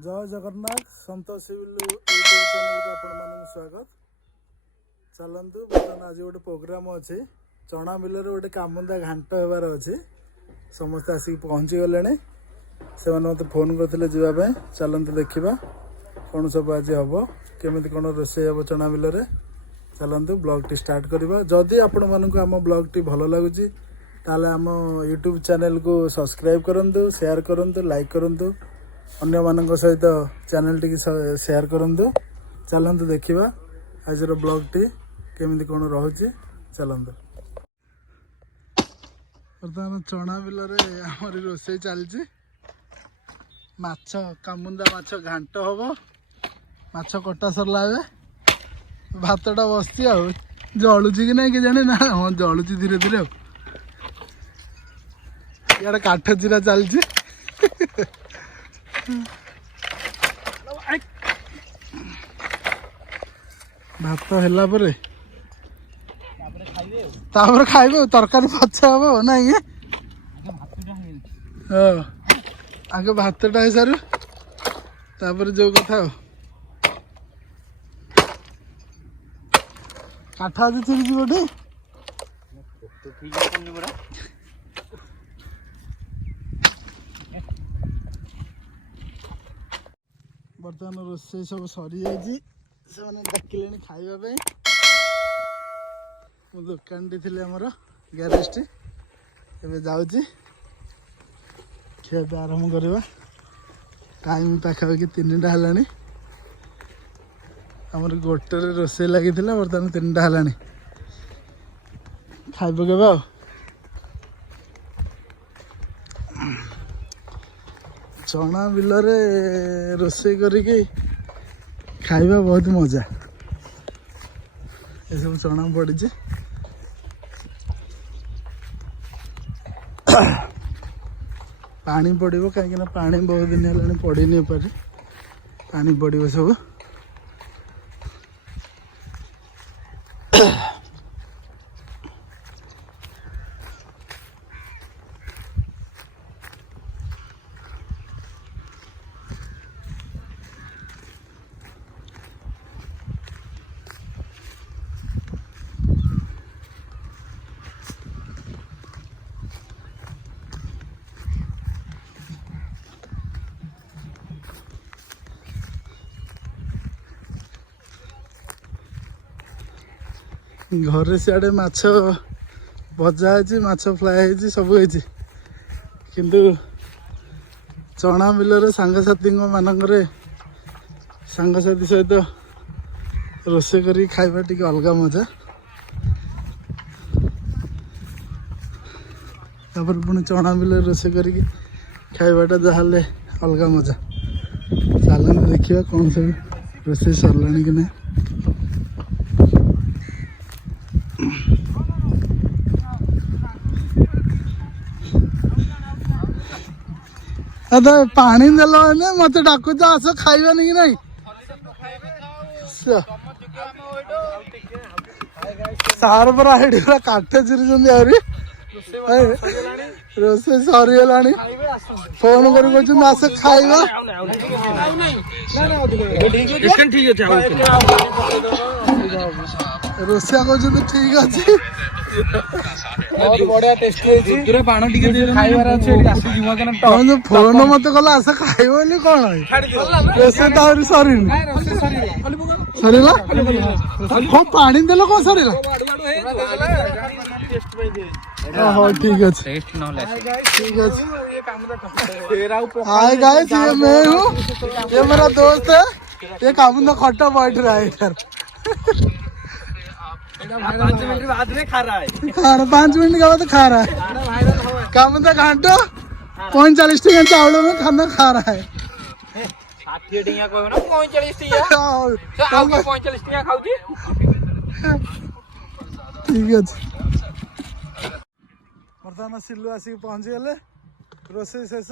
जय जगन्नाथ संतोष civil YouTube channel को आपण मानक स्वागत। चलतु बर्तमान आज गोटे प्रोग्राम अच्छे चना मिल गोटे कामुंदा घाट होबार अच्छे समस्ते आसिक पहुँची गले से मत फोन करते जावाई। चलतु देखा कौन सब आज हम केमी कौन रोसे हम चना मिल। चलतु ब्लॉग टी स्टार्ट करवा। जदि आपण मानक आम ब्लॉग टी भल लगुच ताले आम यूट्यूब चैनल को सब्सक्राइब करंतु, शेयर करंतु, लाइक करंतु, अन्य मानक सहित चैनल टी शेयर करंतु। चलतु देखा आज ब्लॉग टी केमी कौन रोचे। चलतु बर्तमान चना बिल आमर रोसे चलती माछ कामुंदा माछ घाट हम माछ कटा सरला भातटा बसची जलुची कि नहीं कि जाने ना। हाँ जलुची धीरे धीरे इे काठ चिरा चलती भात है खाइबे तरकारी पचा हम ना आगे भातटा है सारू तापर जो कथा काठ आज चिरी गोटे बर्तमान रोसे सब सरी जाने डाकिले खाइबा मो दुकान टी थी आमर ग्यारेज टी ए जाऊँगी खियापी आरंभ करवा। टाइम पाखापाखि 3टा है आमर गोटे रोसे लगी बर्तमान 3टा है खाई पकेबा। चना बिल रोसे करके खाइबा बहुत मजा। ये सब चना पड़ी पानी पड़ो कहीं पानी बहुत दिन है पड़ी नहीं पारे पानी पड़ो सब। घर सियाड़े माछ भजा है माछ फ्राए है सब है किंतु चना मिलर सांगसाथी मानक सांगसाथी सहित रोसे कर खाइबा टी अलग मजा। तापर पुणी चना मिल रोसे कर खाइबाटा जहाँ अलग मजा। चलते देखा कौन सब रोसे सरला कि नहीं। अरे पानी देल मत डाकुच आस खाइबानी कि नहीं सार पर काठ चिरी रोसे सरीगला फोन कर आस खाइबा। रोसिया कहते ठीक अच्छे बहुत बढ़िया टेस्ट है पानी टिके खाइबार अच्छे जो फोन मत कला आस खाइब बोली कौन रोसे तो सरी सरीला हाँ पानी देल कौन सरीला। हाँ ठीक अच्छे ठीक अच्छे। हाय गाइस ये मैं हूँ ये मेरा दोस्त है ये कामुंदा खट्टा बैठ रहा है इधर 5 मिनट बाद में खा रहा है 5 मिनट के बाद खा रहा है कामुंदा घाटो 45 टी चावल में खाना खा रहा है 60 टिया कहबो ना 45 टिया तो 45 टिया खाउची ठीक है। बर्तमान सिल्लू आसिक पहुँची गले रोसे शेष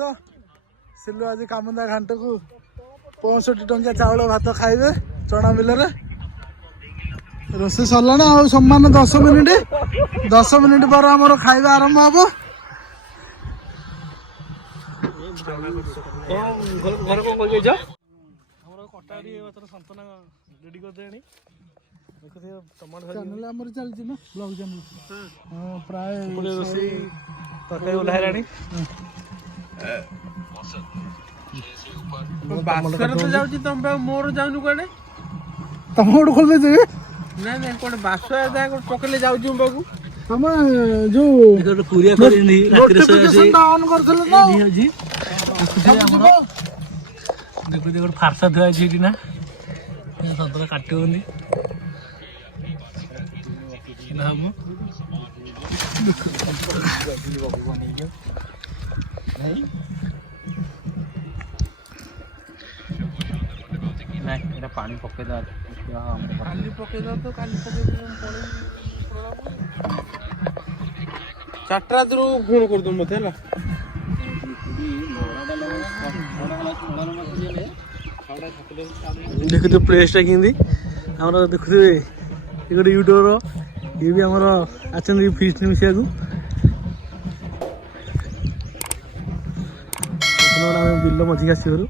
सिल्लू आज कामुंदा घाट को 65 टंका चावल भात खाइबे चना मिल रोसे सरला आ समान 10 मिनिट पर आमर खाइबा आरंभ हम। घर कौन ସନ୍ତନା ରେଡି କରିଦେଲେଣି ଦେଖୁଥିବେ ଟମାଟୋ ଚ୍ୟାନେଲ ଆମର ଚାଲିଛି ନା ବ୍ଲଗ ଚ୍ୟାନେଲ ପ୍ରାୟ ରୋଷେଇ ତରକାରୀ ଓହ୍ଲା ହେଲାଣି ବାସରେ ତ ଯାଉଛି ତମେ ମୋର ଯାଉନି କୁଆଡେ ତମ ଗୋଟେ ଖୋଲିଦେଇଛି ନାଇଁ ନାଇଁ କୁଆଡେ ବାସ ପକେଇଲେ ଯାଉଛି ମୋ ପାଖକୁ ତମେ ଯୋଉ ପୁରିଆ କରିନି ନୋଟିଫିକେସନ ଅନ୍ କରିଥିଲେ ନା ଦେଖୁଛି ଗୋଟେ ଫାର୍ସା ଥୁଆ ଅଛି ଏଠି ନା ସନ୍ତରା କାଟିବନି ହବ ନାଇଁ ଏଇଟା ପାଣି ପକେଇଦବା କାଲି ପକେଇଦବା ତ କାଲି ପକେଇଦବା ଚାରିଟା ରାତିରୁ ଫୋନ କରିଦବୁ ମତେ ହେଲା ଦେଖୁଥିବେ ପ୍ଲେସଟା କେମିତି ଆମର ଦେଖୁଥିବେ ଏ ଗୋଟେ ୟୁଟ୍ୟୁବର ଇଏ ବି ଆମର ଅଛନ୍ତି ଫିଷ୍ଟ ମିଶିବାକୁ ଆମେ ବିଲ ମଝିକି ଆସିବାରୁ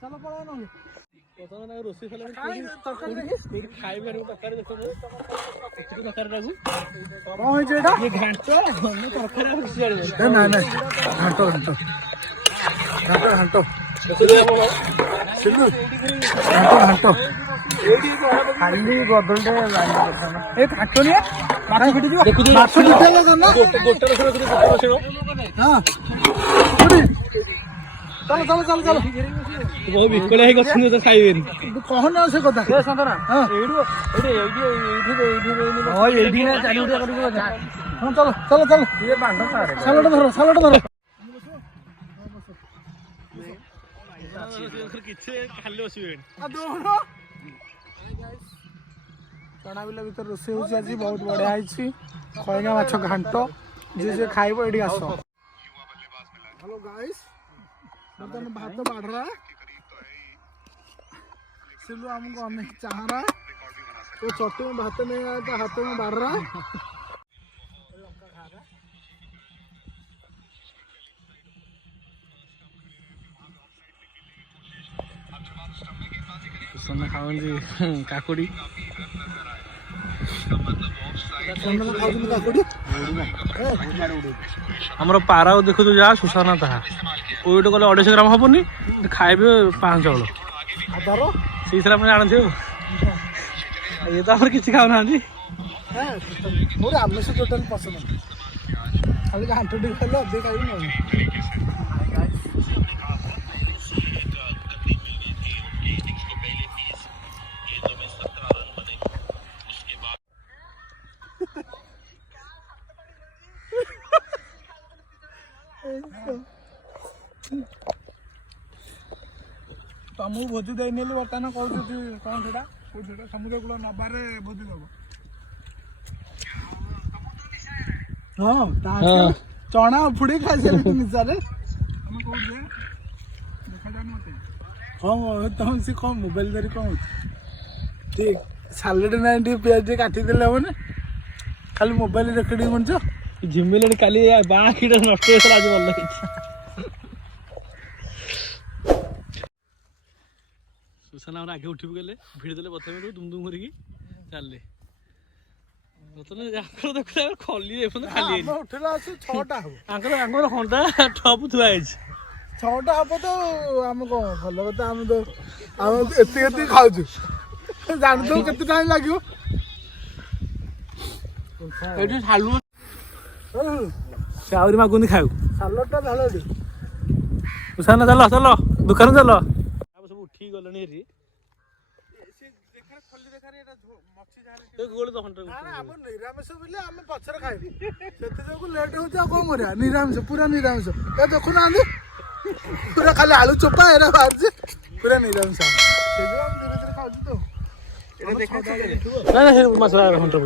ଚାଲ ପଳା ନହେଲେ ରୋଷେଇ ଖାଇବେ ତରକାରୀ ଦେଖନ୍ତୁ ତରକାରୀଟାକୁ କଣ ହେଇଛି ଏଇଟା ଘାଣ୍ଟ ତରକାରୀ ନାଇଁ ନାଇଁ ଘାଣ୍ଟ ଘାଣ୍ଟ ଘାଣ୍ଟ ଘାଣ୍ଟ ଘାଣ୍ଟ ଖାଲି ବଦଳଟେ ଏ ଘାଣ୍ଟ ନିଏ ମାଛ ଫିଟିଯିବ ମାଛ ଫିଟିଗଲା ନା ଗୋଟେ ରସୁଣ ହଁ ଚାଲ ଚାଲ ଚାଲ ଚାଲ ବହୁତ ବିକଳ ହେଇକି ଅଛନ୍ତି ତ ଖାଇବେନି କହନି ଆଉ ସେ କଥା ସନ୍ତନା ଏଇଠି ନା ଚାରି ଉଠିଆ କରିକି ହଁ ଚାଲ ଚାଲ ଚାଲ ସାଲଟ ଧର ସାଲଟ ଧର କିଛି ଖାଲି ବସିବେନି ଚଣା ବିଲ ଭିତରେ ରୋଷେଇ ହଉଛି ଆଜି ବହୁତ ବଢିଆ ହେଇଛି ଖଇଙ୍ଗା ମାଛ ଘାଣ୍ଟ ଯିଏ ଖାଇବ ଏଠି ଆସ हेलो गाइस बर्तमान भात बाढ़ रहा है सिल्लू हमको अनेक चाह रहा है तो चट्टी में भात नहीं आया तो हाथों में बाढ़ रहा है सोना खाऊंगी काकुड़ी ଆମର ପାରା ଦେଖୁଛୁ ଯାହା ସୁସାନା ତାହା ଓଇଟ କଲେ 250 ଗ୍ରାମ ହବନି ଖାଇବେ 5 ଚାଉଳ ସେଇଥିରେ ଆପଣ ଜାଣିଥିବେ ଇଏ ତ ଆମର କିଛି ଖାଉନାହାନ୍ତି ମୋର ଆମିଷ ଟୋଟାଲ ପସନ୍ଦ ଖାଲି ଘାଣ୍ଟ ଟିକେ ଖାଇଲେ ଅଧିକ ଖାଇବି ନାହିଁ ତମକୁ ଭୋଜି ଦେଇନେଲି ବର୍ତ୍ତମାନ କହୁଛୁ କଣ ସେଟା ସମୁଦ୍ର କୂଳ ନବାରେ ଭୋଜି ଦବ ହଁ ଚଣା ଉପୁଡ଼ି ଖାଇସାରିଲି ନିଶାରେ ଆମେ କୋଉଠି ଦେଖାଯାଉନି ମତେ ହଁ ତମେ ସେ କଣ ମୋବାଇଲ ଧରି କଣ ହଉଛି ଠିକ ସାଲେଡ ନାହିଁ ଟିକେ ପିଆଜ ଟିକେ କାଟିଦେଲେ ହବନି ଖାଲି ମୋବାଇଲ ରେକର୍ଡିଂ କରୁଛ ଝିମିଲେଣି କାଲି ବାଁଟା ନଷ୍ଟ ହେଇଥିଲା ଆଜି ଭଲ ହେଇଛି ସୁସାନା ଆମର ଆଗେ ଉଠିବୁ ଗଲେ ଭିଡ଼ି ଦେଲେ ପ୍ରଥମେ ଦୁମ ଦୁମ କରିକି ଚାଲିଲେ ଦେଖୁଥିଲେ ଖଲି ଖାଲି ଉଠିଲା ଆସୁ 6ଟା ହବ ଆଙ୍କର ଘଣ୍ଟା ଟପ୍ ଥୁଆ ହେଇଛି 6ଟା ହବ ତ ଆମେ କଣ ଭଲ କଥା ଆମେ ତ ଆମେ ଏତିକି ଖାଉଛୁ ଜାଣିଥିବୁ କେତେ ଟାଇମ୍ ଲାଗିବ ଏଠି ସାଲୁ ସେ ଆହୁରି ମାଗୁନ୍ତି ଖାଉ ସାଲଡ଼ଟା ଭଲ ଏଠି ସୁସାନା ଚାଲ ଚାଲ ଦୋକାନ ଚାଲ ସବୁ ଉଠିକି ଗଲେଣି ଏଠି ନିରାମିଷ ବୋଲି ଆମେ ପଛରେ ଖାଇବୁ ସେଥିଯୋଗୁ ଲେଟ୍ ହଉଛି ଆଉ କଣ କରିବା ନିରାମିଷ ପୁରା ନିରାମିଷ ଏ ଦେଖୁନାହାନ୍ତି ପୁରା ଖାଲି ଆଳୁ ଚୋପା ଏରା ବାହାରିଛି ପୁରା ନିରାମିଷ ସେଥିପାଇଁ ଆମେ ଧୀରେ ଧୀରେ ଖାଉଛୁ ତ ନାଇଁ ମାଛ ଘଣ୍ଟା